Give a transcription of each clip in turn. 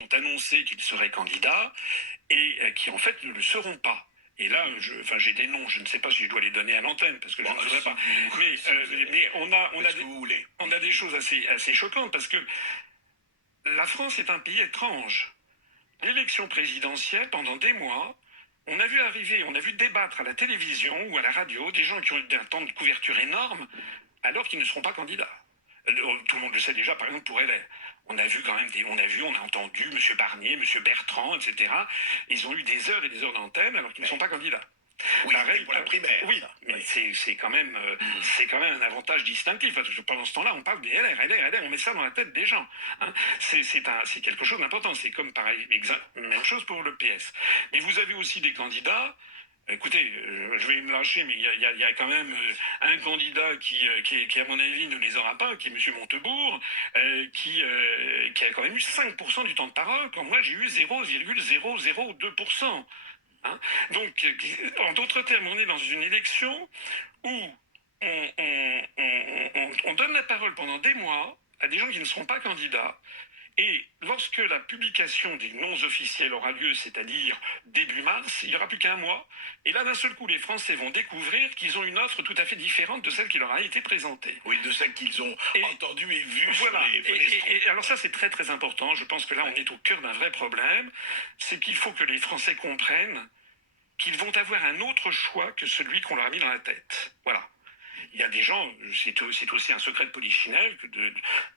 ont annoncé qu'ils seraient candidats et qui en fait ne le seront pas. Et là, j'ai des noms, je ne sais pas si je dois les donner à l'antenne, parce que je ne voudrais pas. Mais on a des choses assez choquantes, parce que la France est un pays étrange. L'élection présidentielle, pendant des mois, on a vu arriver, on a vu débattre à la télévision ou à la radio des gens qui ont eu un temps de couverture énorme, alors qu'ils ne seront pas candidats. Tout le monde le sait déjà, par exemple, pour LR. On a vu quand même, on a entendu M. Barnier, M. Bertrand, etc. Ils ont eu des heures et des heures d'antenne alors qu'ils ne sont pas candidats. Oui, pareil, pour la primaire. Oui, mais c'est quand même un avantage distinctif. Parce que pendant ce temps-là, on parle des LR, on met ça dans la tête des gens. Hein. C'est quelque chose d'important. C'est comme pareil, même chose pour le PS. Mais vous avez aussi des candidats. Écoutez, je vais me lâcher, mais il y a quand même un candidat qui, à mon avis, ne les aura pas, qui est M. Montebourg, qui a quand même eu 5% du temps de parole, quand moi j'ai eu 0,002%. Hein. Donc, en d'autres termes, on est dans une élection où on donne la parole pendant des mois à des gens qui ne seront pas candidats. Et lorsque la publication des noms officiels aura lieu, c'est-à-dire début mars, il n'y aura plus qu'un mois. Et là, d'un seul coup, les Français vont découvrir qu'ils ont une offre tout à fait différente de celle qui leur a été présentée. Oui, de celle qu'ils ont entendue et vue. Voilà. Et alors ça, c'est très très important. Je pense que là, on est au cœur d'un vrai problème. C'est qu'il faut que les Français comprennent qu'ils vont avoir un autre choix que celui qu'on leur a mis dans la tête. Voilà. Il y a des gens, c'est aussi un secret de polichinelle,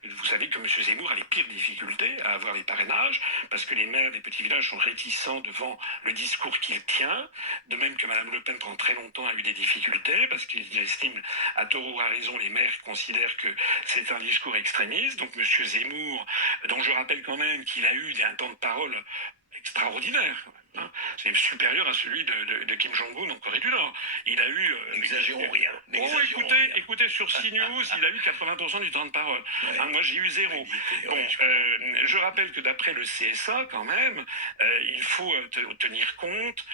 vous savez que M. Zemmour a les pires difficultés à avoir les parrainages, parce que les maires des petits villages sont réticents devant le discours qu'il tient, de même que Mme Le Pen pendant très longtemps a eu des difficultés, parce qu'ils estiment, à tort ou à raison, les maires considèrent que c'est un discours extrémiste. Donc M. Zemmour, dont je rappelle quand même qu'il a eu un temps de parole extraordinaire. Hein. C'est supérieur à celui de Kim Jong-un en Corée du Nord. Il a eu... N'exagérons rien. Écoutez, sur CNews, il a eu 80% du temps de parole. Ouais. Hein, moi, j'ai eu 0. Bon, je rappelle que d'après le CSA, quand même, il faut tenir compte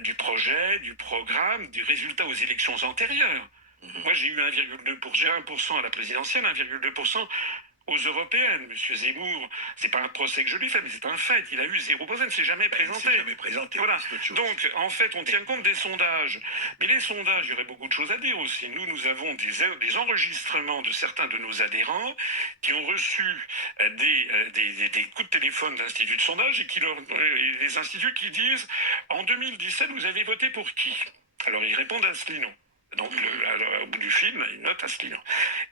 du projet, du programme, du résultat aux élections antérieures. Moi, j'ai eu 1,2% à la présidentielle, 1,2% aux européennes. Monsieur Zemmour, c'est pas un procès que je lui fais, mais c'est un fait. Il a eu 0%, il ne s'est jamais présenté. Il s'est jamais présenté. Voilà. Donc, en fait, on tient compte des sondages. Mais les sondages, il y aurait beaucoup de choses à dire aussi. Nous avons des enregistrements de certains de nos adhérents qui ont reçu des coups de téléphone d'instituts de sondage et les instituts qui disent « En 2017, vous avez voté pour qui ?» Alors, ils répondent à Asselineau. Donc, au bout du film, il note Asselineau.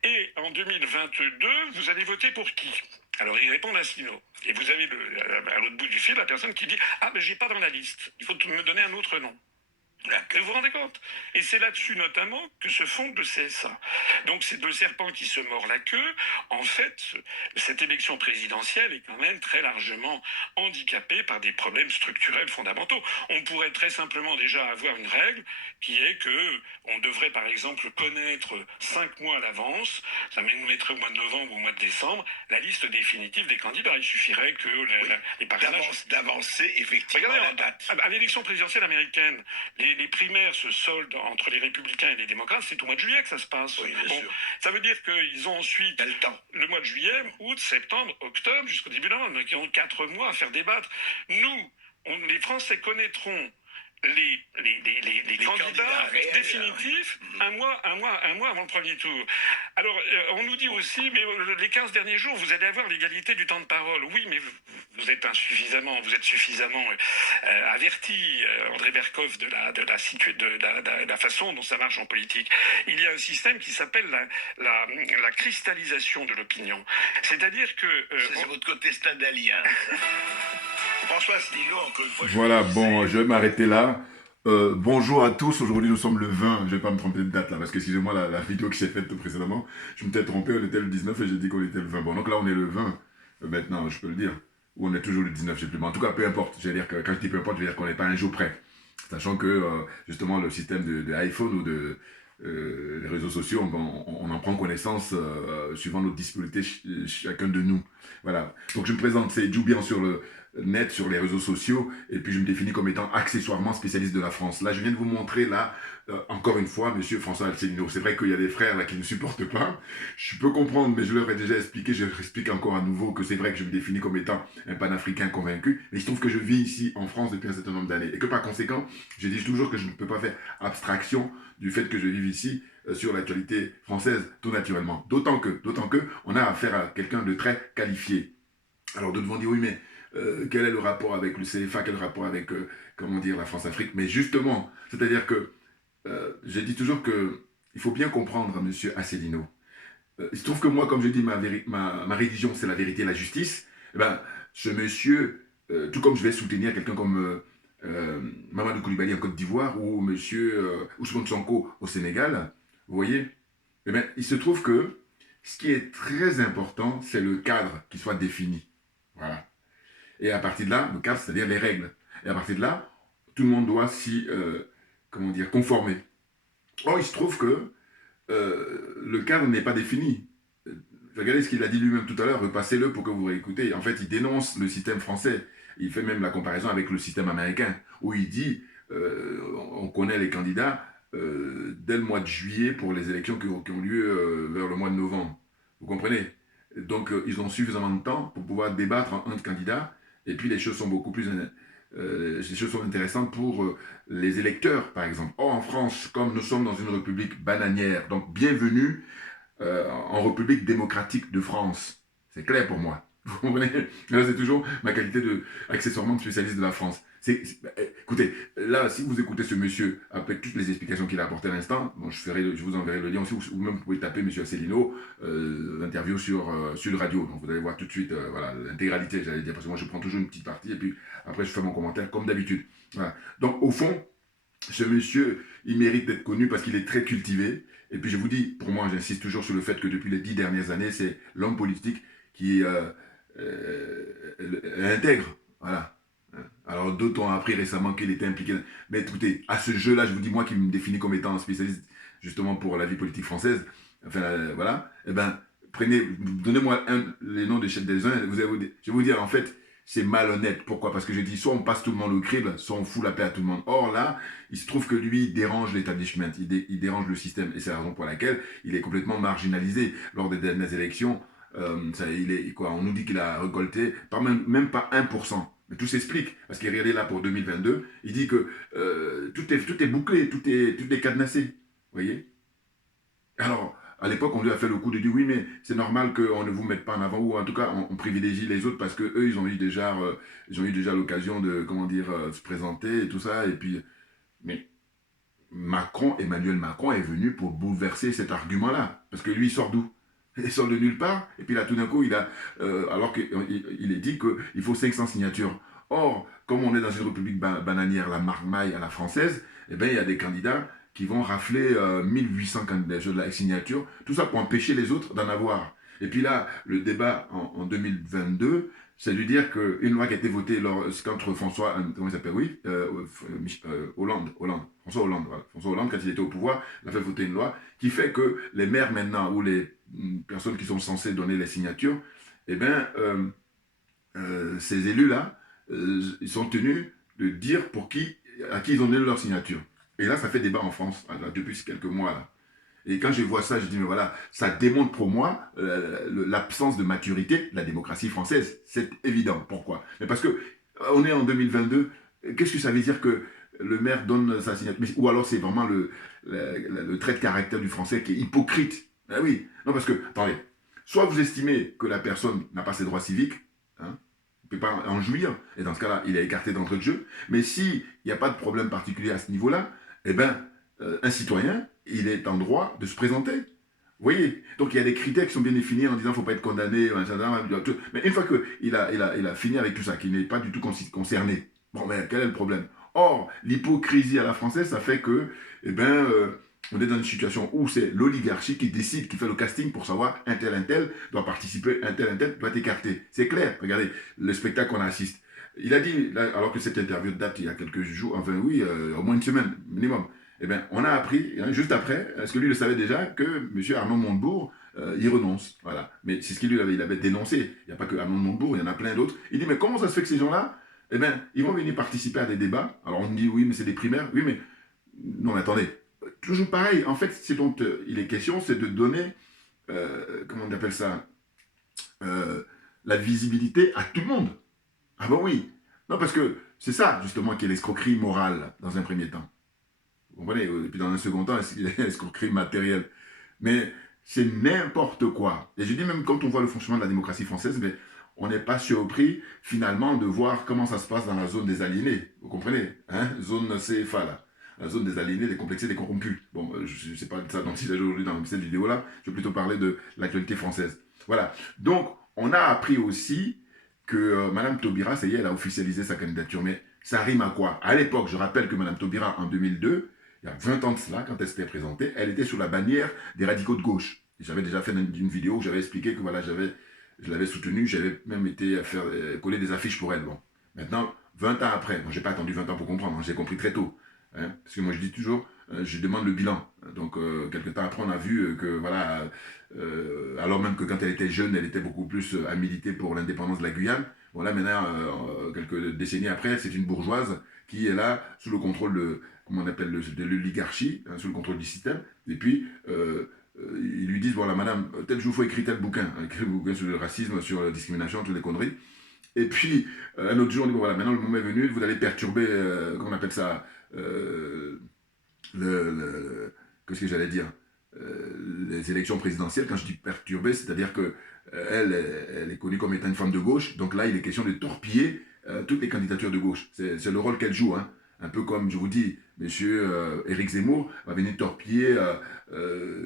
Et en 2022, vous allez voter pour qui? Alors, ils répondent Asselineau. Et vous avez à l'autre bout du fil la personne qui dit « Ah, mais j'ai pas dans la liste. Il faut me donner un autre nom. » Vous vous rendez compte? Et c'est là-dessus notamment que se fonde le CSA. Donc c'est le serpent qui se mord la queue. En fait, cette élection présidentielle est quand même très largement handicapée par des problèmes structurels fondamentaux. On pourrait très simplement déjà avoir une règle qui est que on devrait par exemple connaître 5 mois à l'avance, ça nous mettrait au mois de novembre ou au mois de décembre, la liste définitive des candidats. Il suffirait que les parrainages... D'avancer effectivement. Regardez, la date. À l'élection présidentielle américaine, les primaires se soldent entre les républicains et les démocrates, c'est au mois de juillet que ça se passe. Oui, bien sûr. Ça veut dire qu'ils ont ensuite le mois de juillet, août, septembre, octobre, jusqu'au début novembre, qui ont 4 mois à faire débattre. Nous, les Français connaîtront les candidats définitifs un mois avant le premier tour. Alors, on nous dit aussi, mais les 15 derniers jours, vous allez avoir l'égalité du temps de parole. Oui, mais vous êtes suffisamment averti, André Berkoff, de la façon dont ça marche en politique. Il y a un système qui s'appelle la cristallisation de l'opinion. C'est-à-dire que... c'est votre côté stendhalien. François Asselineau, encore une fois... Voilà, bon, je vais m'arrêter là. Bonjour à tous, aujourd'hui nous sommes le 20, je ne vais pas me tromper de date là, parce que excusez-moi, la vidéo que j'ai faite précédemment, je me suis trompé, on était le 19 et j'ai dit qu'on était le 20. Bon, donc là on est le 20, maintenant je peux le dire, ou on est toujours le 19, je sais plus, mais en tout cas peu importe, je veux dire que, quand je dis peu importe, je veux dire qu'on n'est pas un jour près. Sachant que justement le système de iPhone ou de les réseaux sociaux, on en prend connaissance suivant notre disponibilité chacun de nous. Voilà, donc je me présente, c'est Djou bien sûr net sur les réseaux sociaux, et puis je me définis comme étant accessoirement spécialiste de la France. Là, je viens de vous montrer, là, encore une fois, monsieur François Asselineau. C'est vrai qu'il y a des frères là qui ne supportent pas. Je peux comprendre, mais je leur ai déjà expliqué, je leur explique encore à nouveau que c'est vrai que je me définis comme étant un panafricain convaincu, mais il se trouve que je vis ici en France depuis un certain nombre d'années, et que par conséquent, je dis toujours que je ne peux pas faire abstraction du fait que je vive ici sur l'actualité française, tout naturellement. D'autant que, on a affaire à quelqu'un de très qualifié. Alors d'autres vont dire, oui, mais quel est le rapport avec le CFA, quel est le rapport avec, comment dire, la France-Afrique? Mais justement, c'est-à-dire que je dis toujours que il faut bien comprendre, monsieur Asselineau. Il se trouve que moi, comme je dis, ma religion, c'est la vérité et la justice. Eh ben, ce monsieur, tout comme je vais soutenir quelqu'un comme Mamadou Koulibaly en Côte d'Ivoire ou monsieur Ousmane Sonko au Sénégal, vous voyez, eh ben, il se trouve que ce qui est très important, c'est le cadre qui soit défini. Voilà. Et à partir de là, le cadre, c'est-à-dire les règles. Et à partir de là, tout le monde doit s'y, comment dire, conformer. Or, il se trouve que le cadre n'est pas défini. Regardez ce qu'il a dit lui-même tout à l'heure, repassez-le pour que vous réécoutez. En fait, il dénonce le système français. Il fait même la comparaison avec le système américain, où il dit, on connaît les candidats dès le mois de juillet pour les élections qui ont lieu vers le mois de novembre. Vous comprenez? Donc, ils ont suffisamment de temps pour pouvoir débattre entre candidats, et puis les choses sont beaucoup plus les choses sont intéressantes pour les électeurs, par exemple. Or, en France, comme nous sommes dans une république bananière, donc bienvenue en République démocratique de France. C'est clair pour moi. Vous comprenez? Là, c'est toujours ma qualité accessoirement de spécialiste de la France. Écoutez, là, si vous écoutez ce monsieur, après toutes les explications qu'il a apportées à l'instant, bon, je vous enverrai le lien aussi, ou même vous pouvez taper monsieur Asselineau, l'interview sur le radio. Donc vous allez voir tout de suite voilà, l'intégralité, j'allais dire, parce que moi je prends toujours une petite partie, et puis après je fais mon commentaire comme d'habitude. Voilà. Donc au fond, ce monsieur, il mérite d'être connu parce qu'il est très cultivé. Et puis je vous dis, pour moi, j'insiste toujours sur le fait que depuis les 10 dernières années, c'est l'homme politique qui intègre. Voilà. Alors d'autres ont appris récemment qu'il était impliqué. Mais écoutez, à ce jeu-là, je vous dis, moi qui me définis comme étant un spécialiste justement pour la vie politique française, enfin voilà, eh ben, donnez-moi les noms des chefs des uns, je vais vous dire en fait, c'est malhonnête. Pourquoi? Parce que je dis, soit on passe tout le monde au crible, soit on fout la paix à tout le monde. Or là, il se trouve que lui, il dérange l'établissement, il dérange le système. Et c'est la raison pour laquelle il est complètement marginalisé lors des dernières élections. On nous dit qu'il a récolté même pas 1%. Mais tout s'explique, parce qu'il est regardé là pour 2022, il dit que tout est bouclé, tout est cadenassé. Vous voyez? Alors, à l'époque, on lui a fait le coup de dire oui, mais c'est normal qu'on ne vous mette pas en avant, ou en tout cas, on privilégie les autres parce qu'eux, ils ont eu déjà l'occasion de, comment dire, se présenter et tout ça. Et puis, mais Emmanuel Macron est venu pour bouleverser cet argument-là. Parce que lui, il sort d'où? Il sort de nulle part. Et puis là, tout d'un coup, alors qu'il est dit qu'il faut 500 signatures. Or, comme on est dans une république bananière, la marmaille à la française, eh bien, il y a des candidats qui vont rafler 1800 signatures, tout ça pour empêcher les autres d'en avoir. Et puis là, le débat en 2022, c'est de dire qu'une loi qui a été votée contre François, comment il s'appelle, oui, François Hollande, voilà. François Hollande, quand il était au pouvoir, il a fait voter une loi qui fait que les maires maintenant, ou les personnes qui sont censées donner les signatures, eh bien, ces élus-là, ils sont tenus de dire à qui ils ont donné leur signature. Et là, ça fait débat en France, là, depuis quelques mois. Là. Et quand je vois ça, je dis, mais voilà, ça démontre pour moi l'absence de maturité de la démocratie française. C'est évident. Pourquoi? Mais parce que on est en 2022, qu'est-ce que ça veut dire que le maire donne sa signature? Ou alors c'est vraiment le trait de caractère du français qui est hypocrite. Ah oui, non parce que, attendez, soit vous estimez que la personne n'a pas ses droits civiques, hein, il ne peut pas en jouir, et dans ce cas-là, il est écarté d'entrée de jeu, mais s'il n'y a pas de problème particulier à ce niveau-là, eh bien, un citoyen, il est en droit de se présenter. Vous voyez? Donc il y a des critères qui sont bien définis en disant qu'il ne faut pas être condamné, mais une fois qu'il a fini avec tout ça, qu'il n'est pas du tout concerné, bon, mais quel est le problème? Or, l'hypocrisie à la française, ça fait que, eh ben, on est dans une situation où c'est l'oligarchie qui décide, qui fait le casting pour savoir un tel doit participer, un tel doit être écarté. C'est clair, regardez le spectacle qu'on assiste. Il a dit, là, alors que cette interview date il y a quelques jours, enfin oui, au moins une semaine minimum, eh bien, on a appris, hein, juste après, est-ce que lui le savait déjà, que M. Arnaud Montebourg il renonce. Voilà. Mais c'est ce qu'il il avait dénoncé. Il n'y a pas que Arnaud Montebourg, il y en a plein d'autres. Il dit, mais comment ça se fait que ces gens-là, eh bien, ils vont venir participer à des débats. Alors on me dit, oui, mais c'est des primaires. Oui, mais non, mais attendez. Toujours pareil. En fait, ce dont il est question, c'est de donner, comment on appelle ça, la visibilité à tout le monde. Ah ben oui. Non, parce que c'est ça, justement, qui est l'escroquerie morale, dans un premier temps. Vous comprenez? Et puis dans un second temps, l'escroquerie matérielle. Mais c'est n'importe quoi. Et je dis même, quand on voit le fonctionnement de la démocratie française, mais on n'est pas surpris, finalement, de voir comment ça se passe dans la zone des aliénés. Vous comprenez, hein? Zone CFA, là. La zone des aliénés, des complexés, des corrompus. Bon, je ne sais pas de ça dont il s'agit aujourd'hui dans cette vidéo-là. Je vais plutôt parler de l'actualité française. Voilà. Donc, on a appris aussi que Mme Taubira, ça y est, elle a officialisé sa candidature. Mais ça rime à quoi? À l'époque, je rappelle que Mme Taubira, en 2002, il y a 20 ans de cela, quand elle s'était présentée, elle était sous la bannière des radicaux de gauche. J'avais déjà fait une vidéo où j'avais expliqué que voilà, je l'avais soutenue, j'avais même été à faire coller des affiches pour elle. Bon. Maintenant, 20 ans après, bon, je n'ai pas attendu 20 ans pour comprendre, hein, j'ai compris très tôt. Hein, parce que moi je dis toujours, je demande le bilan. Donc, quelques temps après, on a vu que, voilà, alors même que quand elle était jeune, elle était beaucoup plus à militer pour l'indépendance de la Guyane. Voilà, maintenant, quelques décennies après, c'est une bourgeoise qui est là, sous le contrôle de, comment on appelle, de l'oligarchie, hein, sous le contrôle du système. Et puis, ils lui disent, voilà, madame, tel jour, il faut écrire tel bouquin. Écrire un bouquin sur le racisme, sur la discrimination, toutes les conneries. Et puis, un autre jour, on dit, bon, voilà, maintenant, le moment est venu, vous allez perturber, comment on appelle ça, qu'est-ce que j'allais dire, les élections présidentielles. Quand je dis perturber, c'est-à-dire que elle est connue comme étant une femme de gauche. Donc là, il est question de torpiller toutes les candidatures de gauche. C'est le rôle qu'elle joue. Hein. Un peu comme, je vous dis, monsieur Éric Zemmour va venir torpiller,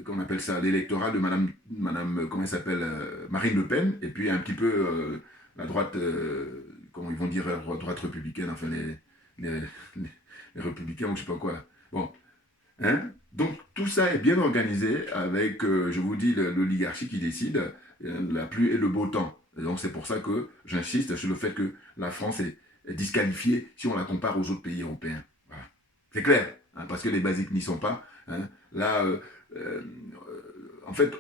comment on appelle ça, l'électorat de madame comment elle s'appelle, Marine Le Pen, et puis un petit peu la droite, comment ils vont dire, droite républicaine, enfin les républicains ou je sais pas quoi. Là. Bon. Hein? Donc tout ça est bien organisé avec, je vous dis, l'oligarchie qui décide la pluie et le beau temps. Et donc c'est pour ça que j'insiste sur le fait que la France est disqualifiée si on la compare aux autres pays européens. Voilà. C'est clair, hein, parce que les basiques n'y sont pas. Hein. Là, en fait,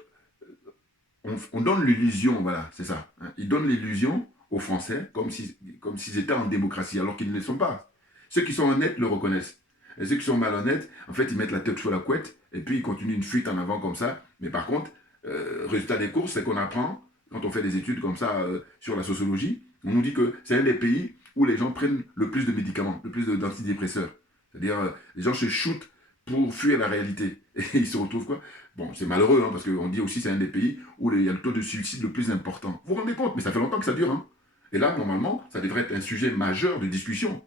on donne l'illusion, voilà, c'est ça. Hein. Ils donnent l'illusion aux Français comme s'ils étaient en démocratie, alors qu'ils ne le sont pas. Ceux qui sont honnêtes le reconnaissent. Et ceux qui sont malhonnêtes, en fait, ils mettent la tête sous la couette et puis ils continuent une fuite en avant comme ça. Mais par contre, résultat des courses, c'est qu'on apprend, quand on fait des études comme ça sur la sociologie, on nous dit que c'est un des pays où les gens prennent le plus de médicaments, le plus d'antidépresseurs. C'est-à-dire, les gens se shootent pour fuir la réalité. Et ils se retrouvent quoi? Bon, c'est malheureux, hein, parce qu'on dit aussi que c'est un des pays où il y a le taux de suicide le plus important. Vous vous rendez compte? Mais ça fait longtemps que ça dure. Hein. Et là, normalement, ça devrait être un sujet majeur de discussion.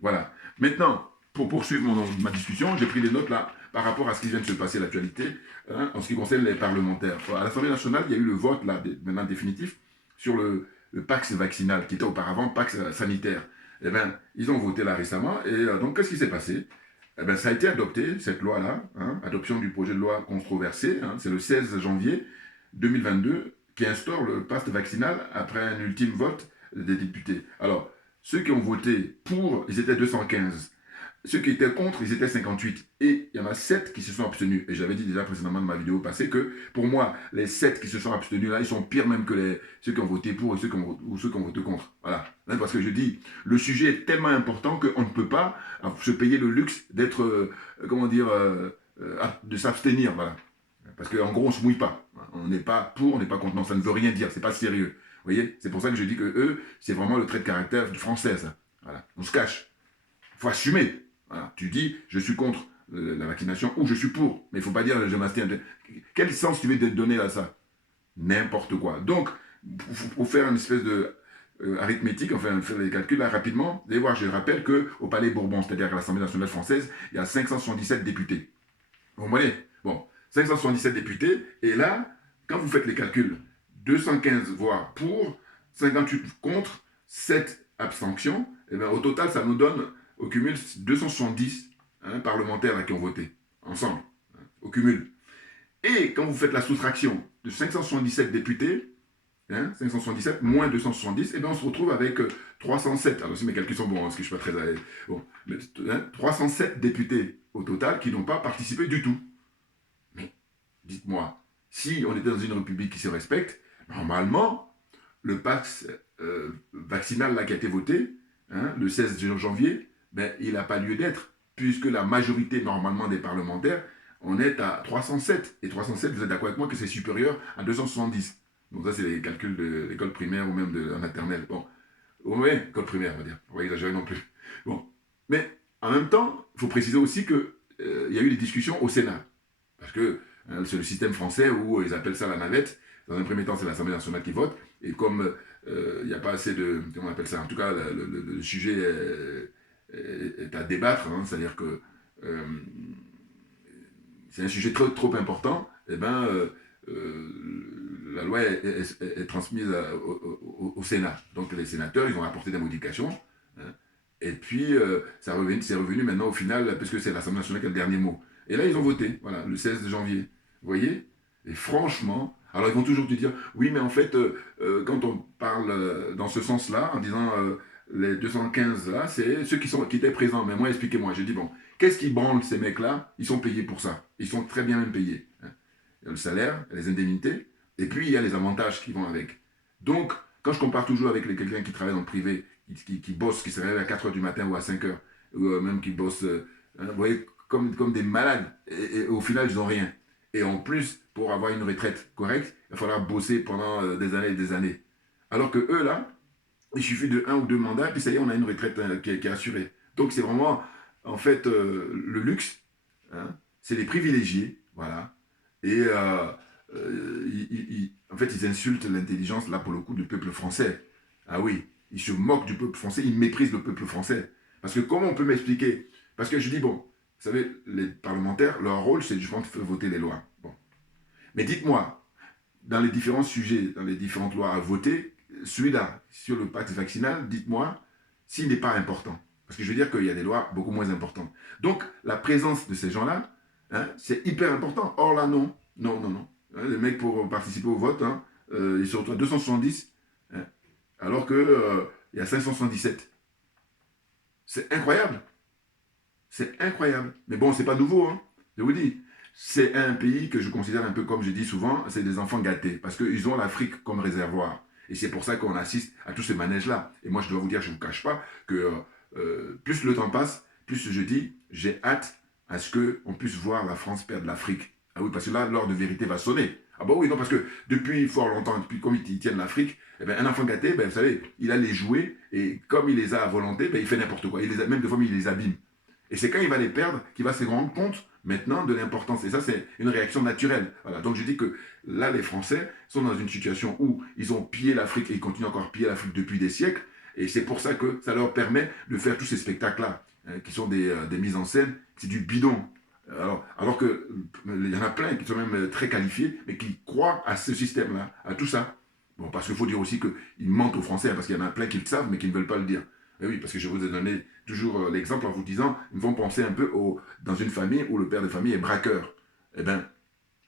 Voilà. Maintenant, pour poursuivre ma discussion, j'ai pris des notes là par rapport à ce qui vient de se passer, l'actualité, hein, en ce qui concerne les parlementaires. À l'Assemblée nationale, il y a eu le vote là, maintenant définitif, sur le Pax vaccinal, qui était auparavant Pax sanitaire. Eh bien, ils ont voté là récemment, et donc qu'est-ce qui s'est passé? Eh bien, ça a été adopté, cette loi-là, hein, adoption du projet de loi controversé, hein, c'est le 16 janvier 2022, qui instaure le pass vaccinal après un ultime vote des députés. Alors, ceux qui ont voté pour, ils étaient 215. Ceux qui étaient contre, ils étaient 58. Et il y en a 7 qui se sont abstenus. Et j'avais dit déjà précédemment dans ma vidéo passée que, pour moi, les 7 qui se sont abstenus là, ils sont pires même que ceux qui ont voté pour et ceux qui ont voté contre. Voilà. Parce que je dis, le sujet est tellement important qu'on ne peut pas se payer le luxe d'être, de s'abstenir. Voilà. Parce qu'en gros, on ne se mouille pas. On n'est pas pour, on n'est pas contre. Non, ça ne veut rien dire. C'est pas sérieux. Vous voyez? C'est pour ça que je dis que eux, c'est vraiment le trait de caractère français, ça. Voilà. On se cache. Il faut assumer. Voilà. Tu dis, je suis contre la vaccination ou je suis pour. Mais il ne faut pas dire, je m'abstiens. Quel sens tu veux te donner à ça? N'importe quoi. Donc, pour faire une espèce de arithmétique, enfin, faire les calculs là rapidement, vous allez voir, je rappelle qu'au Palais Bourbon, c'est-à-dire à l'Assemblée nationale française, il y a 577 députés. Vous comprenez? Bon, 577 députés, et là, quand vous faites les calculs, 215 voix pour, 58 contre, 7 abstentions, et bien au total, ça nous donne au cumul 270 parlementaires là, qui ont voté, ensemble, au cumul. Et quand vous faites la soustraction de 577 députés, 577 moins 270, et bien on se retrouve avec 307. Alors si mes calculs sont bons, parce que je ne suis pas très... Bon, mais, 307 députés au total qui n'ont pas participé du tout. Mais dites-moi, si on était dans une république qui se respecte, normalement, le pass vaccinal là, qui a été voté, hein, le 16 janvier, ben, il n'a pas lieu d'être, puisque la majorité normalement des parlementaires, on est à 307. Et 307, vous êtes d'accord avec moi que c'est supérieur à 270. Donc ça, c'est les calculs de l'école primaire ou même de la maternelle. Bon, oui, école primaire, on va dire. On va exagérer non plus. Bon, mais en même temps, il faut préciser aussi qu'il y a eu des discussions au Sénat. Parce que c'est le système français où ils appellent ça la navette. Dans un premier temps, c'est l'Assemblée nationale qui vote. Et comme il n'y a pas assez de... Comment on appelle ça? En tout cas, le sujet est à débattre. Hein, c'est-à-dire que c'est un sujet trop important. Et ben, la loi est transmise au Sénat. Donc les sénateurs, ils ont apporté des modifications. Hein, et puis, c'est revenu maintenant au final, puisque c'est l'Assemblée nationale qui a le dernier mot. Et là, ils ont voté, voilà, le 16 janvier. Vous voyez? Et franchement, alors ils vont toujours te dire, oui, mais en fait, quand on parle dans ce sens-là, en disant les 215 là, c'est ceux qui étaient présents. Mais moi, expliquez-moi. Je dis, bon, qu'est-ce qui branle ces mecs-là? Ils sont payés pour ça. Ils sont très bien même payés. Hein. Il y a le salaire, les indemnités, et puis il y a les avantages qui vont avec. Donc, quand je compare toujours avec quelqu'un qui travaille dans le privé, qui bosse, qui se réveille à 4 h du matin ou à 5 h, ou même qui bosse, vous voyez, comme des malades, et au final, ils n'ont rien. Et en plus, pour avoir une retraite correcte, il va falloir bosser pendant des années et des années. Alors que eux, là, il suffit de 1 ou 2 mandats, puis ça y est, on a une retraite qui est assurée. Donc, c'est vraiment, en fait, le luxe, hein, c'est les privilégiés, voilà. Et en fait, ils insultent l'intelligence, là, pour le coup, du peuple français. Ah oui, ils se moquent du peuple français, ils méprisent le peuple français. Parce que comment on peut m'expliquer? Parce que je dis, bon, vous savez, les parlementaires, leur rôle, c'est justement de faire voter les lois. Bon. Mais dites-moi, dans les différents sujets, dans les différentes lois à voter, celui-là, sur le pacte vaccinal, dites-moi s'il n'est pas important. Parce que je veux dire qu'il y a des lois beaucoup moins importantes. Donc, la présence de ces gens-là, hein, c'est hyper important. Or là, non. Non, non, non. Hein, les mecs, pour participer au vote, hein, ils se retrouvent à 270, hein, alors qu'il y a 577. C'est incroyable. C'est incroyable. Mais bon, c'est pas nouveau, hein. Je vous dis, c'est un pays que je considère un peu comme je dis souvent, c'est des enfants gâtés. Parce qu'ils ont l'Afrique comme réservoir. Et c'est pour ça qu'on assiste à tout ce manège-là. Et moi, je dois vous dire, je ne vous cache pas que plus le temps passe, plus je dis, j'ai hâte à ce qu'on puisse voir la France perdre l'Afrique. Ah oui, parce que là, l'heure de vérité va sonner. Ah bah oui, non, parce que depuis fort longtemps, depuis comme ils tiennent l'Afrique, eh ben, un enfant gâté, ben, vous savez, il a les jouets, et comme il les a à volonté, ben, il fait n'importe quoi. Même des fois, il les abîme. Et c'est quand il va les perdre qu'il va se rendre compte maintenant de l'importance. Et ça, c'est une réaction naturelle. Voilà. Donc je dis que là, les Français sont dans une situation où ils ont pillé l'Afrique et ils continuent encore à piller l'Afrique depuis des siècles. Et c'est pour ça que ça leur permet de faire tous ces spectacles-là, hein, qui sont des mises en scène, c'est du bidon. Alors que il y en a plein qui sont même très qualifiés, mais qui croient à ce système-là, à tout ça. Bon, parce qu'il faut dire aussi qu'ils mentent aux Français, hein, parce qu'il y en a plein qui le savent, mais qui ne veulent pas le dire. Et oui, parce que je vous ai donné toujours l'exemple en vous disant, ils vont penser un peu dans une famille où le père de famille est braqueur. Eh bien,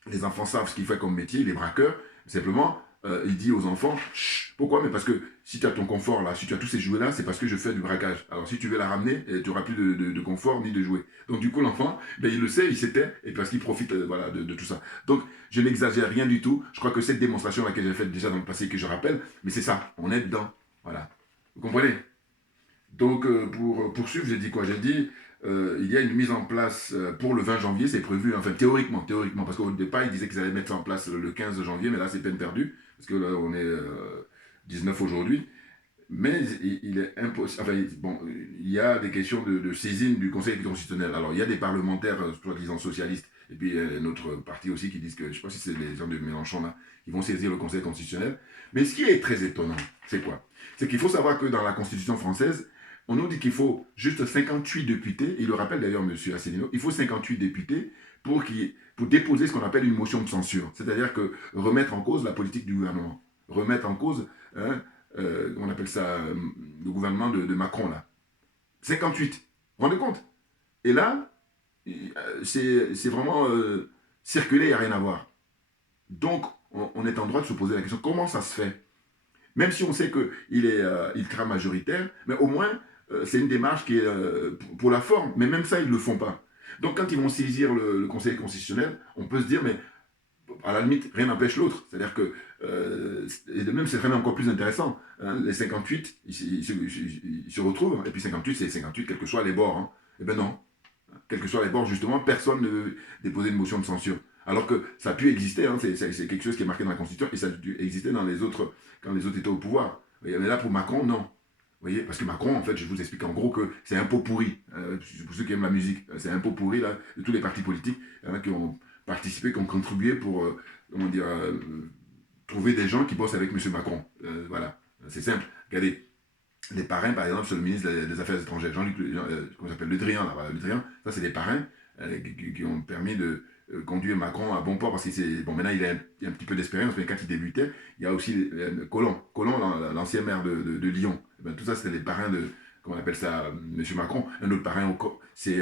les enfants savent ce qu'il fait comme métier, il est braqueur. Simplement, il dit aux enfants, chut, pourquoi? Mais parce que si tu as ton confort là, si tu as tous ces jouets là, c'est parce que je fais du braquage. Alors si tu veux la ramener, tu n'auras plus de confort ni de jouets. Donc du coup, l'enfant, ben, il le sait, il s'était, et parce qu'il profite voilà, de tout ça. Donc, je n'exagère rien du tout. Je crois que cette démonstration là que j'ai faite déjà dans le passé, que je rappelle, mais c'est ça, on est dedans. Voilà. Vous comprenez? Donc, pour poursuivre, j'ai dit quoi? J'ai dit, il y a une mise en place pour le 20 janvier, c'est prévu, enfin théoriquement, parce qu'au départ, ils disaient qu'ils allaient mettre ça en place le 15 janvier, mais là, c'est peine perdue, parce que là, on est 19 aujourd'hui. Mais il est impossible, enfin, bon, il y a des questions de saisine du Conseil constitutionnel. Alors, il y a des parlementaires, soi-disant socialistes, et puis notre parti aussi qui disent que, je ne sais pas si c'est les gens de Mélenchon là, qui vont saisir le Conseil constitutionnel. Mais ce qui est très étonnant, c'est quoi? C'est qu'il faut savoir que dans la Constitution française, on nous dit qu'il faut juste 58 députés, il le rappelle d'ailleurs M. Asselineau, il faut 58 députés pour déposer ce qu'on appelle une motion de censure. C'est-à-dire que remettre en cause la politique du gouvernement. Remettre en cause, hein, on appelle ça, le gouvernement de Macron, là. 58. Vous vous rendez compte? Et là, c'est vraiment circuler, il n'y a rien à voir. Donc, on est en droit de se poser la question, comment ça se fait? Même si on sait qu'il est ultra majoritaire, mais au moins, c'est une démarche qui est pour la forme. Mais même ça, ils ne le font pas. Donc, quand ils vont saisir le Conseil constitutionnel, on peut se dire, mais à la limite, rien n'empêche l'autre. C'est-à-dire que, et de même, c'est vraiment encore plus intéressant. Hein, les 58, ils se retrouvent, et puis 58, c'est 58, quels que soient les bords. Hein. Eh bien non, quels que soient les bords, justement, personne ne veut déposer une motion de censure. Alors que ça a pu exister, hein, c'est quelque chose qui est marqué dans la Constitution, et ça a dû exister dans les autres, quand les autres étaient au pouvoir. Mais là, pour Macron, non. Vous voyez, parce que Macron, en fait, je vous explique en gros que c'est un pot pourri. Pour ceux qui aiment la musique, c'est un pot pourri là, de tous les partis politiques qui ont participé, qui ont contribué pour comment dire, trouver des gens qui bossent avec M. Macron. Voilà, c'est simple. Regardez, les parrains, par exemple, c'est le ministre des Affaires étrangères, Jean-Luc, comment s'appelle, Le Drian, là, voilà, Le Drian, ça c'est des parrains qui ont permis de conduire Macron à bon port, parce que c'est, bon, maintenant il a un petit peu d'expérience, mais quand il débutait, il y a aussi Collomb, l'ancien maire de Lyon. Et bien, tout ça, c'était les parrains de, comment on appelle ça, M. Macron. Un autre parrain, c'est,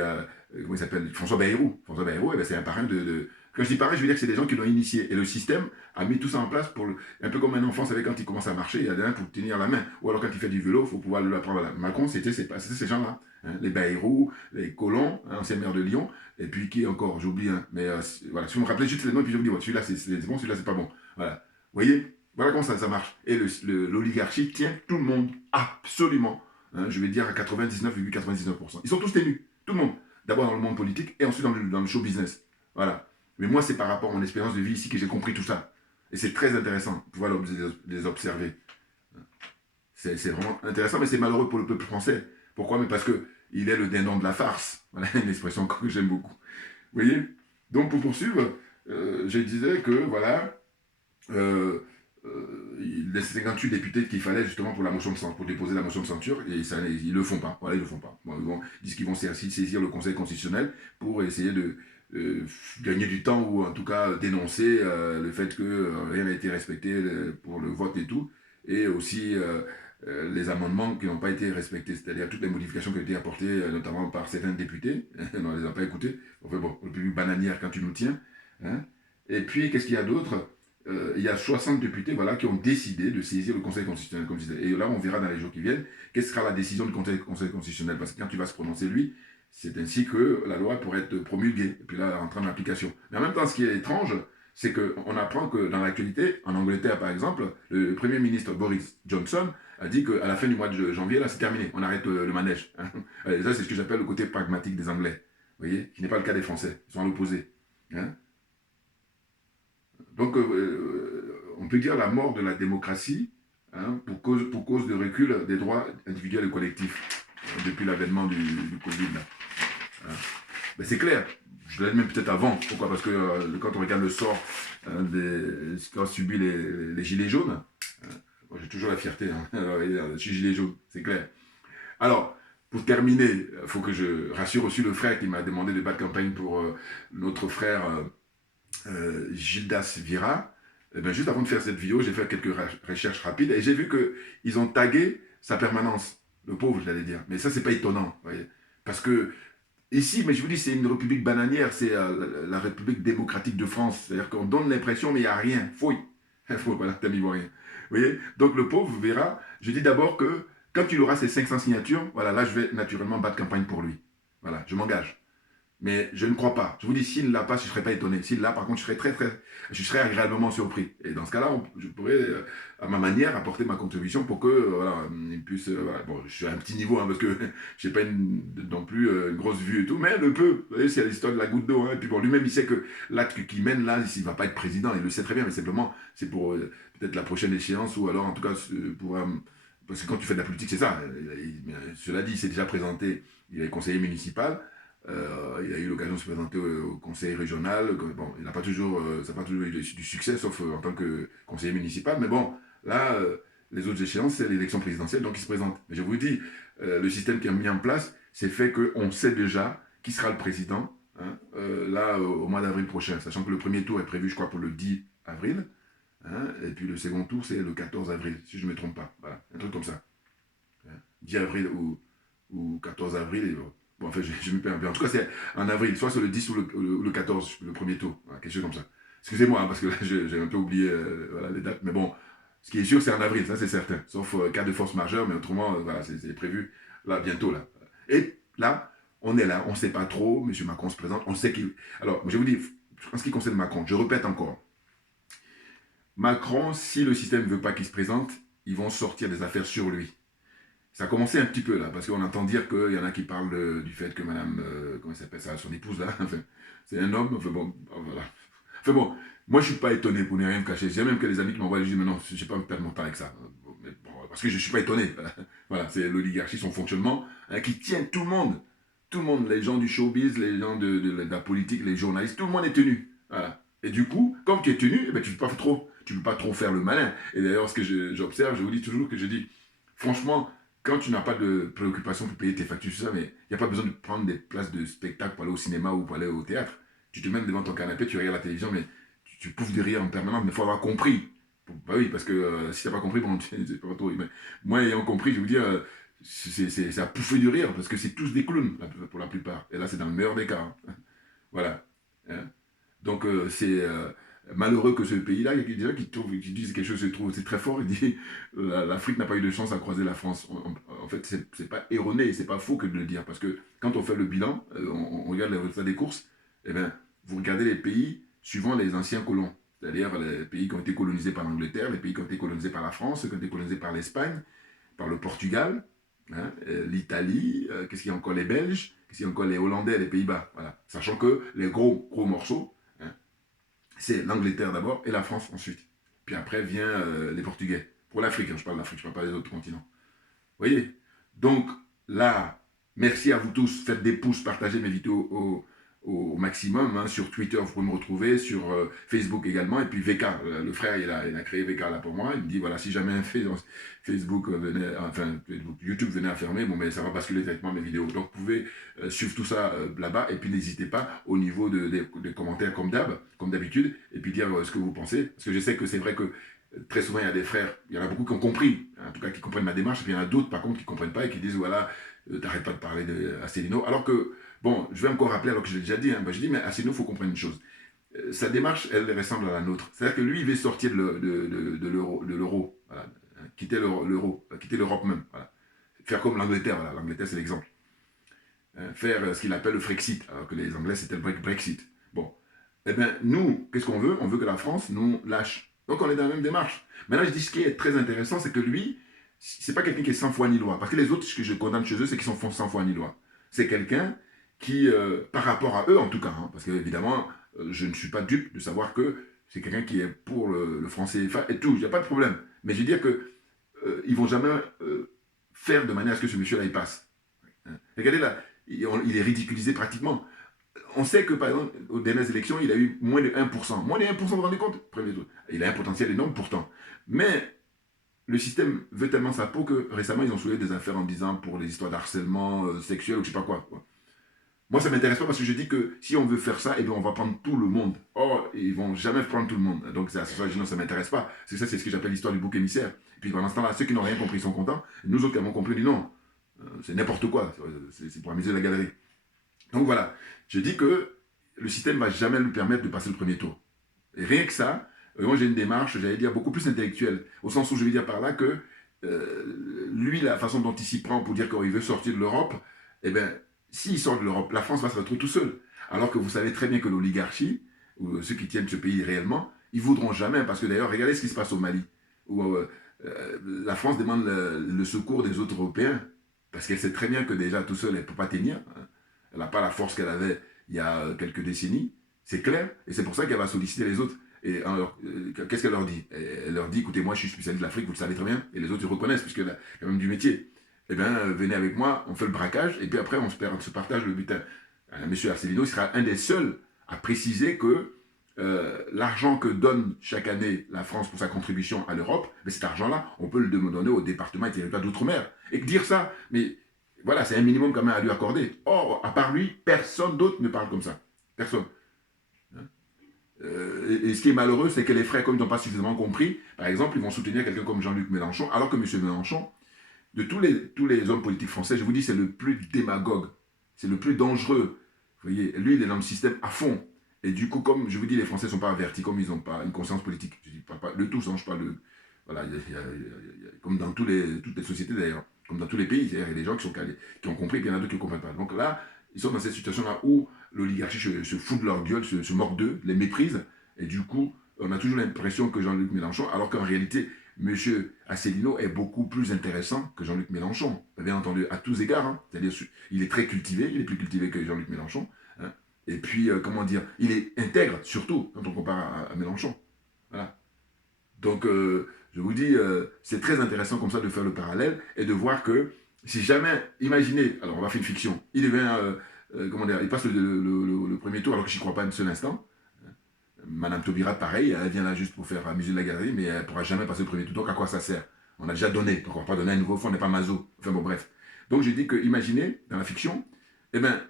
comment il s'appelle, François Bayrou. François Bayrou, eh bien, c'est un parrain de... Quand je dis parrain, je veux dire que c'est des gens qui l'ont initié. Et le système a mis tout ça en place pour, un peu comme un enfant, vous savez, quand il commence à marcher, il y a des gens pour tenir la main. Ou alors quand il fait du vélo, il faut pouvoir lui apprendre. Macron, c'était ces gens-là. Hein, les Bayrou, les Collomb, ancien maire de Lyon, et puis qui encore, j'oublie un. Mais voilà, si vous me rappelez juste les noms, puis je vous dis, bon, celui-là c'est bon, celui-là c'est pas bon. Voilà. Vous voyez, voilà comment ça marche. Et l'oligarchie tient tout le monde, absolument. Hein, je vais dire à 99,99%. Ils sont tous tenus, tout le monde. D'abord dans le monde politique et ensuite dans le show business. Voilà. Mais moi, c'est par rapport à mon expérience de vie ici que j'ai compris tout ça. Et c'est très intéressant de pouvoir les observer. C'est vraiment intéressant, mais c'est malheureux pour le peuple français. Pourquoi? Mais parce qu'il est le dindon de la farce. Voilà une expression que j'aime beaucoup. Vous voyez? Donc, pour poursuivre, je disais que, voilà, les 58 députés qu'il fallait justement pour déposer la motion de censure, et ça, ils le font pas. Voilà, ils le font pas. Bon, ils disent qu'ils vont saisir le Conseil constitutionnel pour essayer de gagner du temps ou en tout cas dénoncer le fait que rien n'a été respecté pour le vote et tout, et aussi les amendements qui n'ont pas été respectés, c'est-à-dire toutes les modifications qui ont été apportées notamment par certains députés, on ne les a pas écoutés, enfin bon, le public bananière quand tu nous tiens, hein. Et puis qu'est-ce qu'il y a d'autre? Il y a 60 députés voilà, qui ont décidé de saisir le Conseil constitutionnel, comme je disais. Et là, on verra dans les jours qui viennent quelle sera la décision du Conseil constitutionnel, parce que quand tu vas se prononcer lui, c'est ainsi que la loi pourrait être promulguée, et puis là, entrer en application. Mais en même temps, ce qui est étrange, c'est qu'on apprend que dans l'actualité, en Angleterre par exemple, le Premier ministre Boris Johnson a dit qu'à la fin du mois de janvier, là, c'est terminé, on arrête le manège. Hein. Et ça, c'est ce que j'appelle le côté pragmatique des Anglais, vous voyez, qui n'est pas le cas des Français, ils sont à l'opposé. Hein. Donc, on peut dire la mort de la démocratie hein, pour cause de recul des droits individuels et collectifs depuis l'avènement du Covid. Là. Ben c'est clair, je l'ai même peut-être avant. Pourquoi? Parce que quand on regarde le sort ce qu'ont subi les gilets jaunes, moi j'ai toujours la fierté, hein, je suis gilet jaune, c'est clair. Alors, pour terminer, il faut que je rassure aussi le frère qui m'a demandé de battre campagne pour notre frère Gildas Vira. Et bien, juste avant de faire cette vidéo, j'ai fait quelques recherches rapides et j'ai vu qu'ils ont tagué sa permanence. Le pauvre, j'allais dire. Mais ça, c'est pas étonnant, vous voyez. Parce que ici, mais je vous dis, c'est une république bananière, c'est la République démocratique de France. C'est-à-dire qu'on donne l'impression, mais il n'y a rien. Fouille. Fouille, voilà, t'as mis rien. Vous voyez? Donc le pauvre verra, je dis d'abord que quand il aura ses 500 signatures, voilà, là, je vais naturellement battre campagne pour lui. Voilà, je m'engage. Mais je ne crois pas. Je vous dis, s'il ne l'a pas, je ne serais pas étonné. S'il l'a, par contre, je serais agréablement surpris. Et dans ce cas-là, je pourrais, à ma manière, apporter ma contribution pour que, voilà, il puisse, voilà. Bon, je suis à un petit niveau, hein, parce que je n'ai pas non plus une grosse vue et tout, mais le peu. Vous voyez, c'est l'histoire de la goutte d'eau. Hein, et puis bon, lui-même, il sait que l'acte qu'il mène là, il ne va pas être président. Il le sait très bien, mais simplement, c'est pour peut-être la prochaine échéance, ou alors, en tout cas, pour... parce que quand tu fais de la politique, c'est ça. Cela dit, il s'est déjà présenté, il est conseiller municipal. Il a eu l'occasion de se présenter au conseil régional. Bon, il n'a pas toujours, ça n'a pas toujours eu du succès, sauf en tant que conseiller municipal. Mais bon, là, les autres échéances, c'est l'élection présidentielle, donc il se présente. Mais je vous dis, le système qui est mis en place, c'est fait qu'on sait déjà qui sera le président, hein, là, au mois d'avril prochain. Sachant que le premier tour est prévu, je crois, pour le 10 avril. Hein, et puis le second tour, c'est le 14 avril, si je ne me trompe pas. Voilà, un truc comme ça. Hein, 10 avril ou 14 avril, et bon. Bon, en fait, je me perds. En tout cas, c'est en avril. Soit c'est le 10 ou le 14, le premier tour. Voilà, quelque chose comme ça. Excusez-moi, hein, parce que là, j'ai un peu oublié voilà, les dates. Mais bon, ce qui est sûr, c'est en avril, ça c'est certain. Sauf cas de force majeure, mais autrement, voilà, c'est prévu là, bientôt. Là. Et là, on est là, on ne sait pas trop. M. Macron se présente. On sait qu'il... Alors, je vous dis, en ce qui concerne Macron, je répète encore. Macron, si le système ne veut pas qu'il se présente, ils vont sortir des affaires sur lui. Ça a commencé un petit peu là, parce qu'on entend dire qu'il y en a qui parlent du fait que madame, comment elle s'appelle ça, son épouse là, enfin, c'est un homme, enfin bon, voilà. Enfin bon, moi je suis pas étonné pour ne rien me cacher. J'ai même que les amis qui m'envoient, je dis mais non, je ne vais pas me perdre mon temps avec ça. Mais bon, parce que je ne suis pas étonné. Voilà, c'est l'oligarchie, son fonctionnement, hein, qui tient tout le monde, les gens du showbiz, les gens de la politique, les journalistes, tout le monde est tenu. Voilà. Et du coup, comme tu es tenu, eh ben, tu ne peux pas trop faire le malin. Et d'ailleurs, ce que j'observe, je vous dis toujours que je dis, franchement, quand tu n'as pas de préoccupation pour payer tes factures, tout ça, mais il n'y a pas besoin de prendre des places de spectacle pour aller au cinéma ou pour aller au théâtre. Tu te mets devant ton canapé, tu regardes la télévision, mais tu pouffes de rire en permanence, mais il faut avoir compris. Bah oui, parce que si tu n'as pas compris, bon, c'est pas trop. Mais moi, ayant compris, je veux dire, c'est à pouffer du rire, parce que c'est tous des clowns, pour la plupart. Et là, c'est dans le meilleur des cas. Hein. Voilà. Hein. Donc, c'est malheureux que ce pays-là, il y a des gens qui disent quelque chose, je trouve, c'est très fort, il dit l'Afrique n'a pas eu de chance à croiser la France. En fait, c'est pas erroné, c'est pas faux que de le dire, parce que quand on fait le bilan, on regarde les résultats des courses, eh bien, vous regardez les pays suivant les anciens colons, c'est-à-dire les pays qui ont été colonisés par l'Angleterre, les pays qui ont été colonisés par la France, qui ont été colonisés par l'Espagne, par le Portugal, hein, l'Italie, qu'est-ce qu'il y a encore, les Belges, qu'est-ce qu'il y a encore, les Hollandais, les Pays-Bas, voilà. Sachant que les gros morceaux, c'est l'Angleterre d'abord et la France ensuite. Puis après vient les Portugais. Pour l'Afrique, hein, je parle d'Afrique, je ne parle pas des autres continents. Vous voyez? Donc là, merci à vous tous. Faites des pouces, partagez mes vidéos au maximum. Hein. Sur Twitter, vous pouvez me retrouver. Sur Facebook également. Et puis VK, le frère, il a créé VK là pour moi. Il me dit, voilà, si jamais Facebook venait, enfin, YouTube venait à fermer, bon, mais ça va basculer directement mes vidéos. Donc, vous pouvez suivre tout ça là-bas. Et puis, n'hésitez pas au niveau des commentaires comme d'habitude. Et puis, dire ce que vous pensez. Parce que je sais que c'est vrai que très souvent, il y a des frères, il y en a beaucoup qui ont compris, en tout cas qui comprennent ma démarche, et puis il y en a d'autres, par contre, qui ne comprennent pas et qui disent, voilà, t'arrêtes pas de parler d'Asselineau. Alors que, bon, je vais encore rappeler, alors que je l'ai déjà dit, hein, je dis, mais Asselineau, il faut comprendre une chose. Sa démarche, elle ressemble à la nôtre. C'est-à-dire que lui, il veut sortir de l'euro, voilà, hein, quitter l'euro, quitter l'Europe même, voilà. Faire comme l'Angleterre, voilà, l'Angleterre, c'est l'exemple. Hein, faire ce qu'il appelle le Frexit, alors que les Anglais, c'était le Brexit. Bon, eh bien, nous, qu'est-ce qu'on veut? On veut que la France nous lâche. Donc, on est dans la même démarche. Maintenant, je dis ce qui est très intéressant, c'est que lui, c'est pas quelqu'un qui est sans foi ni loi. Parce que les autres, ce que je condamne chez eux, c'est qu'ils sont sans foi ni loi. C'est quelqu'un qui, par rapport à eux en tout cas, hein, parce que évidemment, je ne suis pas dupe de savoir que c'est quelqu'un qui est pour le franc CFA et tout, il n'y a pas de problème. Mais je veux dire que ils vont jamais faire de manière à ce que ce monsieur-là, il passe. Hein. Regardez là, il est ridiculisé pratiquement. On sait que, par exemple, aux dernières élections, il a eu moins de 1%. Moins de 1%, vous vous rendez compte? Premier tour. Il a un potentiel énorme pourtant. Mais le système veut tellement sa peau que récemment, ils ont soulevé des affaires en disant pour les histoires d'harcèlement sexuel ou je sais pas quoi. Moi, ça ne m'intéresse pas parce que je dis que si on veut faire ça, eh bien, on va prendre tout le monde. Or, ils ne vont jamais prendre tout le monde. Donc, ça, je dis non, ça ne m'intéresse pas. C'est ça, c'est ce que j'appelle l'histoire du bouc émissaire. Et puis, pendant ce temps-là, ceux qui n'ont rien compris sont contents. Et nous autres qui avons compris, on dit non. C'est n'importe quoi. C'est pour amuser la galerie. Donc, voilà. Je dis que le système ne va jamais lui permettre de passer le premier tour. Et rien que ça, moi, j'ai une démarche, j'allais dire, beaucoup plus intellectuelle. Au sens où je veux dire par là que lui, la façon dont il s'y prend pour dire qu'il veut sortir de l'Europe, eh bien, s'il sort de l'Europe, la France va se retrouver tout seul. Alors que vous savez très bien que l'oligarchie, ou ceux qui tiennent ce pays réellement, ils ne voudront jamais, parce que d'ailleurs, regardez ce qui se passe au Mali, où la France demande le secours des autres Européens, parce qu'elle sait très bien que déjà tout seul, elle ne peut pas tenir. Hein. Elle n'a pas la force qu'elle avait il y a quelques décennies, c'est clair, et c'est pour ça qu'elle va solliciter les autres. Et qu'est-ce qu'elle leur dit? Elle leur dit, écoutez, moi je suis spécialiste de l'Afrique, vous le savez très bien, et les autres ils reconnaissent, puisqu'elle a quand même du métier. Eh bien, venez avec moi, on fait le braquage, et puis après, on se partage le butin. Monsieur Asselineau sera un des seuls à préciser que l'argent que donne chaque année la France pour sa contribution à l'Europe, mais cet argent-là, on peut le donner au département et territoire d'outre-mer. Et que dire ça, mais voilà, c'est un minimum quand même à lui accorder. Or, à part lui, personne d'autre ne parle comme ça. Personne. Et ce qui est malheureux, c'est que les frères, comme ils n'ont pas suffisamment compris, par exemple, ils vont soutenir quelqu'un comme Jean-Luc Mélenchon, alors que M. Mélenchon, de tous les hommes politiques français, je vous dis, c'est le plus démagogue, c'est le plus dangereux. Vous voyez, lui, il est dans le système à fond. Et du coup, comme je vous dis, les Français ne sont pas avertis, comme ils n'ont pas une conscience politique. Je dis pas de tous, hein, je parle de... Voilà, comme dans toutes les sociétés d'ailleurs, comme dans tous les pays, il y a des gens qui ont compris, et puis il y en a d'autres qui ne comprennent pas. Donc là, ils sont dans cette situation-là où l'oligarchie se fout de leur gueule, se moque d'eux, les méprise, et du coup, on a toujours l'impression que Jean-Luc Mélenchon, alors qu'en réalité, M. Asselineau est beaucoup plus intéressant que Jean-Luc Mélenchon, bien entendu, à tous égards. Hein. C'est-à-dire, il est très cultivé, il est plus cultivé que Jean-Luc Mélenchon. Hein. Et puis, comment dire, il est intègre, surtout, quand on compare à Mélenchon. Voilà. Donc, je vous dis, c'est très intéressant comme ça de faire le parallèle et de voir que, si jamais, imaginez, alors on va faire une fiction, il devient, comment dire, il passe le premier tour alors que je n'y crois pas un seul instant. Madame Taubira, pareil, elle vient là juste pour faire amuser la galerie, mais elle ne pourra jamais passer le premier tour. Donc à quoi ça sert? On a déjà donné, donc on ne va pas donner un nouveau fond, on n'est pas maso. Enfin bon, bref. Donc je dis que, imaginez, dans la fiction, eh bien,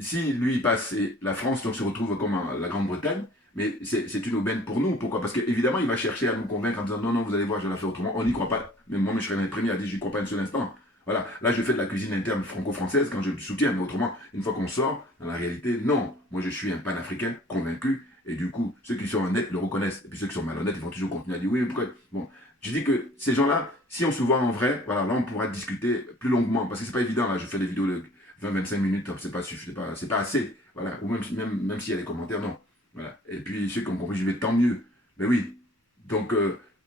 si lui il passe et la France donc, se retrouve comme la Grande-Bretagne, mais c'est une aubaine pour nous. Pourquoi? Parce qu'évidemment, il va chercher à nous convaincre en disant non, non, vous allez voir, je vais la faire autrement. On n'y croit pas. Même moi, je serais le premier à dire je n'y crois pas un seul instant. Voilà. Là, je fais de la cuisine interne franco-française quand je le soutiens. Mais autrement, une fois qu'on sort, dans la réalité, non. Moi, je suis un panafricain convaincu. Et du coup, ceux qui sont honnêtes le reconnaissent. Et puis ceux qui sont malhonnêtes, ils vont toujours continuer à dire oui, mais pourquoi? Bon, je dis que ces gens-là, si on se voit en vrai, voilà, là, on pourra discuter plus longuement. Parce que c'est pas évident. Là, je fais des vidéos de 20-25 minutes, c'est pas assez. Voilà. Ou même s'il y a des commentaires, non. Voilà. Et puis ceux qui ont compris, je vais tant mieux. Mais oui. Donc,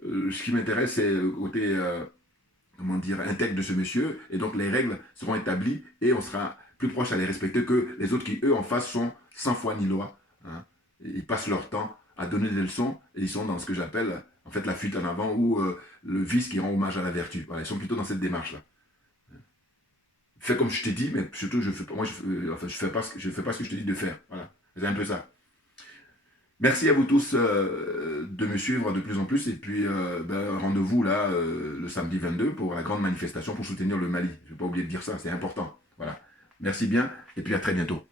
ce qui m'intéresse, c'est le côté, comment dire, intègre de ce monsieur. Et donc, les règles seront établies et on sera plus proche à les respecter que les autres qui, eux, en face, sont sans foi ni loi. Hein. Ils passent leur temps à donner des leçons et ils sont dans ce que j'appelle, en fait, la fuite en avant ou le vice qui rend hommage à la vertu. Voilà, ils sont plutôt dans cette démarche-là. Fais comme je t'ai dit, mais surtout, je fais pas ce que je te dis de faire. Voilà, c'est un peu ça. Merci à vous tous de me suivre de plus en plus. Et puis, rendez-vous là le samedi 22 pour la grande manifestation pour soutenir le Mali. Je ne vais pas oublier de dire ça, c'est important. Voilà. Merci bien et puis à très bientôt.